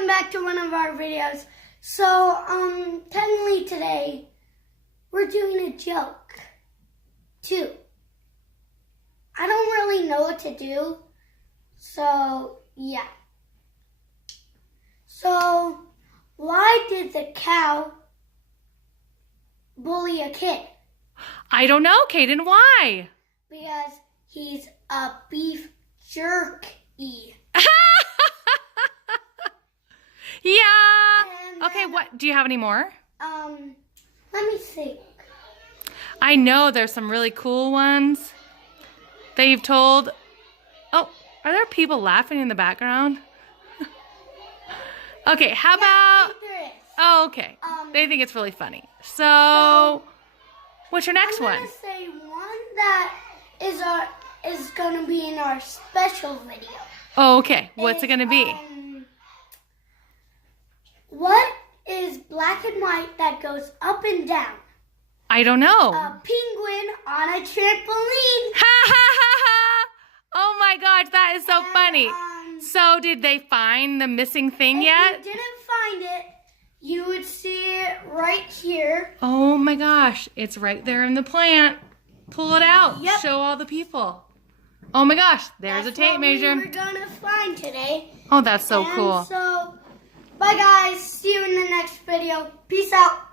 welcome back to one of our videos. So, technically today, we're doing a joke, too. I don't really know what to do, so, yeah. So, why did the cow bully a kid? I don't know, Caden, why? Because he's a beef jerky. Yeah. And Okay, then, what? Do you have any more? let me think. I know there's some really cool ones that you've told. Oh, are there people laughing in the background? Okay, how about... I think there is. Oh, okay. They think it's really funny. So what's your next one? I'm gonna say one that is gonna be in our special video. Oh, okay. What's it gonna be? What is black and white that goes up and down? I don't know. A penguin on a trampoline. Ha ha ha ha! Oh my gosh, that is so funny. So did they find the missing thing yet? If you didn't find it, you would see it right here. Oh my gosh, it's right there in the plant. Pull it out. Yep. Show all the people. Oh my gosh, there's a tape measure. That's what we were gonna find today. Oh, that's so And cool. So, bye guys. See you in the next video. Peace out.